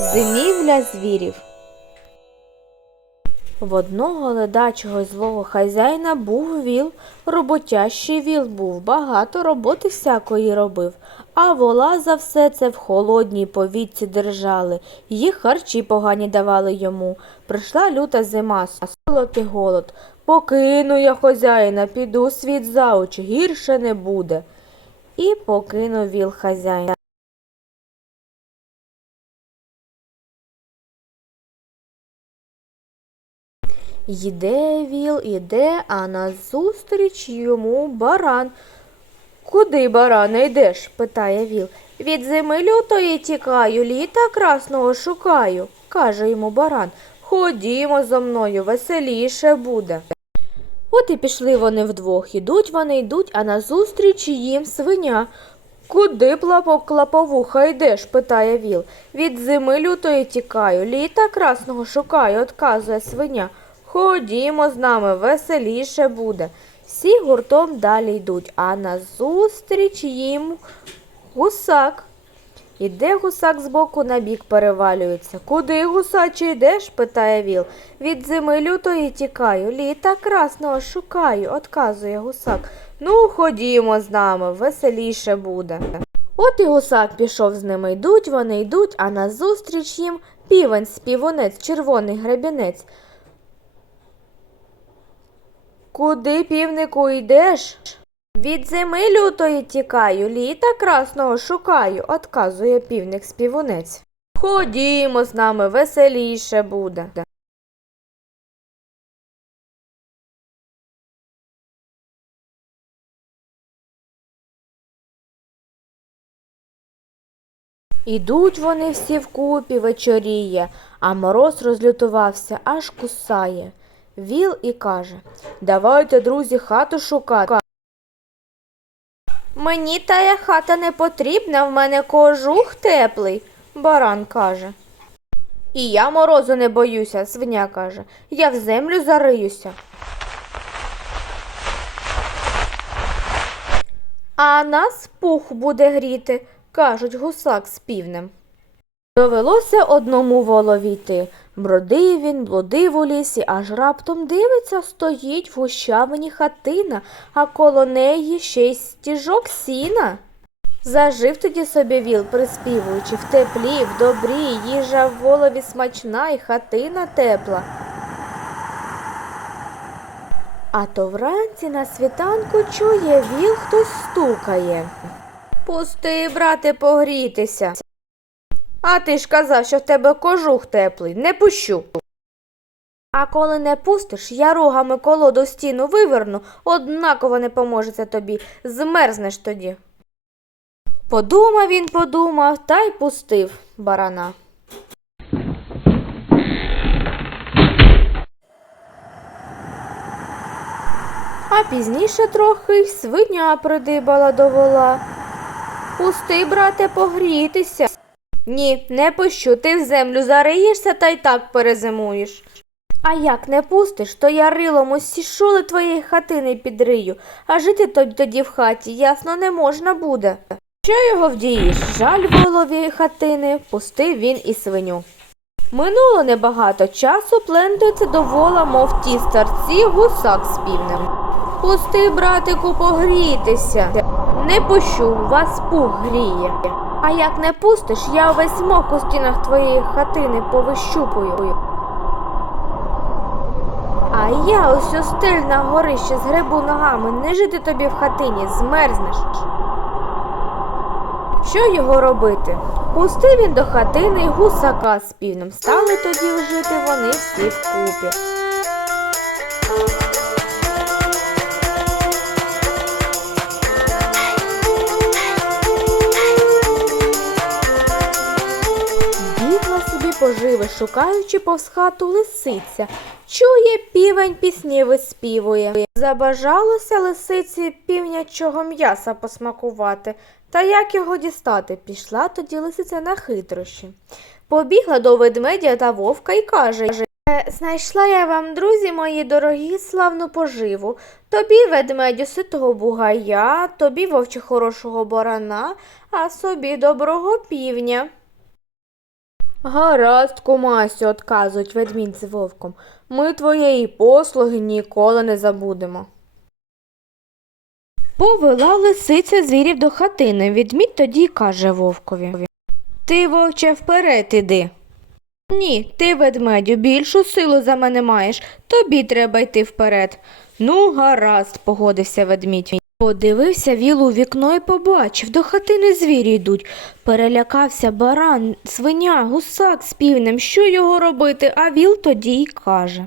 Зимівля звірів. В одного ледачого злого хазяїна був віл, роботящий віл був, багато роботи всякої робив, а вола за все це в холодній повітці держали, їх харчі погані давали йому. Прийшла люта зима, солод і голод. Покину я хазяїна, піду світ за очі, гірше не буде. І покинув віл хазяїна. Йде віл, іде, а назустріч йому баран. Куди, баране, йдеш? питає віл. Від зими лютої тікаю, літа красного шукаю, каже йому баран. Ходімо зо мною, веселіше буде. От і пішли вони вдвох. Ідуть вони йдуть, а назустріч їм свиня. Куди плапок клаповуха йдеш? питає віл. Від зими лютої тікаю, літа красного шукаю, отказує свиня. Ходімо з нами, веселіше буде. Всі гуртом далі йдуть, а назустріч їм гусак. Іде гусак збоку на бік перевалюється. Куди, гусаче, йдеш? питає віл. Від зими лютої тікаю, літа красного шукаю, отказує гусак. Ну, ходімо з нами, веселіше буде. От і гусак пішов з ними йдуть, вони йдуть, а назустріч їм півень, співунець, червоний гребінець. Куди, півнику, йдеш? Від зими лютої тікаю, літа красного шукаю, отказує півник співунець. Ходімо з нами, веселіше буде. Ідуть вони всі вкупі вечоріє, а мороз розлютувався, аж кусає. Віл і каже Давайте, друзі, хату шукати. Мені тая хата не потрібна, в мене кожух теплий, баран каже. І я морозу не боюся, свиня каже. Я в землю зариюся. А нас пух буде гріти, кажуть гусак з півнем. Довелося одному волові йти. Бродив він, блудив у лісі, аж раптом дивиться, стоїть в гущавині хатина, а коло неї ще й стіжок сіна. Зажив тоді собі віл, приспівуючи, в теплі, в добрі, їжа в волові смачна і хатина тепла. А то вранці на світанку чує віл хтось стукає. Пусти, брате, погрітися. А ти ж казав, що в тебе кожух теплий, не пущу. А коли не пустиш, я рогами колоду стіну виверну, однаково не поможе це тобі, змерзнеш тоді. Подумав він, подумав та й пустив барана. А пізніше трохи свиня придибала до вола. Пусти, брате, погрітися. Ні, не пущу, ти в землю зариєшся та й так перезимуєш. А як не пустиш, то я рилом усі шули твоєї хатини підрию, а жити тобі тоді в хаті, ясно, не можна буде. Що його вдієш? Жаль волові хатини, пустив він і свиню. Минуло небагато часу, плентується до вола, мов ті старці, гусак з півнем. Пусти, братику, погрітися. Не пущу, вас пух гріє. А як не пустиш, я весь мох у стінах твоєї хатини повищупую. А я ось у стель на горище згребу ногами, не жити тобі в хатині, змерзнеш. Що його робити? Пустив він до хатини гусака з півнем. Стали тоді жити вони всі вкупі. Шукаючи повз хату лисиця. Чує півень пісні виспівує. Забажалося лисиці півнячого м'яса посмакувати. Та як його дістати? Пішла тоді лисиця на хитрощі. Побігла до ведмедя та вовка і каже «Е, Знайшла я вам, друзі мої дорогі, славну поживу. Тобі, ведмедю, ситого бугая, тобі вовче хорошого барана, а собі доброго півня. Гаразд, кумасю, отказують ведмідь з вовком. Ми твоєї послуги ніколи не забудемо. Повела лисиця звірів до хатини. Відмідь тоді каже вовкові. Ти, вовче, вперед іди. Ні, ти, ведмедю, більшу силу за мене маєш, тобі треба йти вперед. Ну, гаразд, погодився ведмідь. Подивився віл у вікно і побачив, до хатини звірі йдуть. Перелякався баран, свиня, гусак з півнем, що його робити, а віл тоді й каже.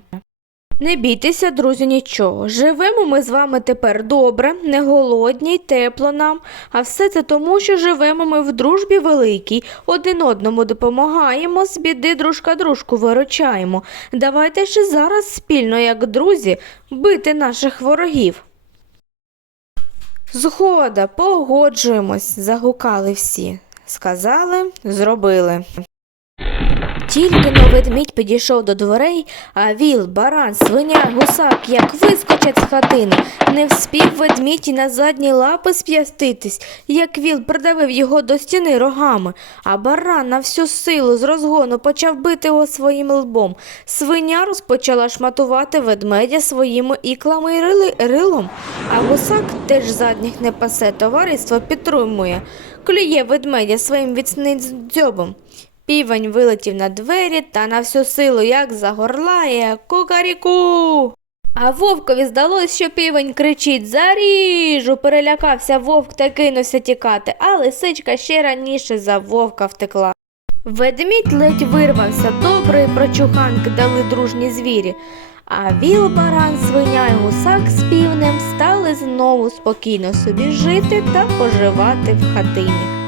Не бійтеся, друзі, нічого. Живемо ми з вами тепер добре, не голодні й тепло нам, а все це тому, що живемо ми в дружбі великій, один одному допомагаємо, з біди дружка дружку виручаємо. Давайте ще зараз спільно, як друзі, бити наших ворогів. Згода, погоджуємось, загукали всі. Сказали, зробили. Тільки но ведмідь підійшов до дверей, а віл, баран, свиня, гусак, як вискочать з хатини. Не вспів ведмідь і на задні лапи сп'яститись, як віл придавив його до стіни рогами, а баран на всю силу з розгону почав бити його своїм лбом. Свиня розпочала шматувати ведмедя своїми іклами і рили, рилом, а гусак теж задніх не пасе, товариство підтримує, клює ведмедя своїм відсним дзьобом. Півень вилетів на двері та на всю силу як загорлає кукаріку. А вовкові здалось, що півень кричить Заріжу. Перелякався вовк та кинувся тікати, а лисичка ще раніше за вовка втекла. Ведмідь ледь вирвався, доброї прочуханки дали дружні звірі. А віл, баран, свиня й гусак з півнем стали знову спокійно собі жити та поживати в хатині.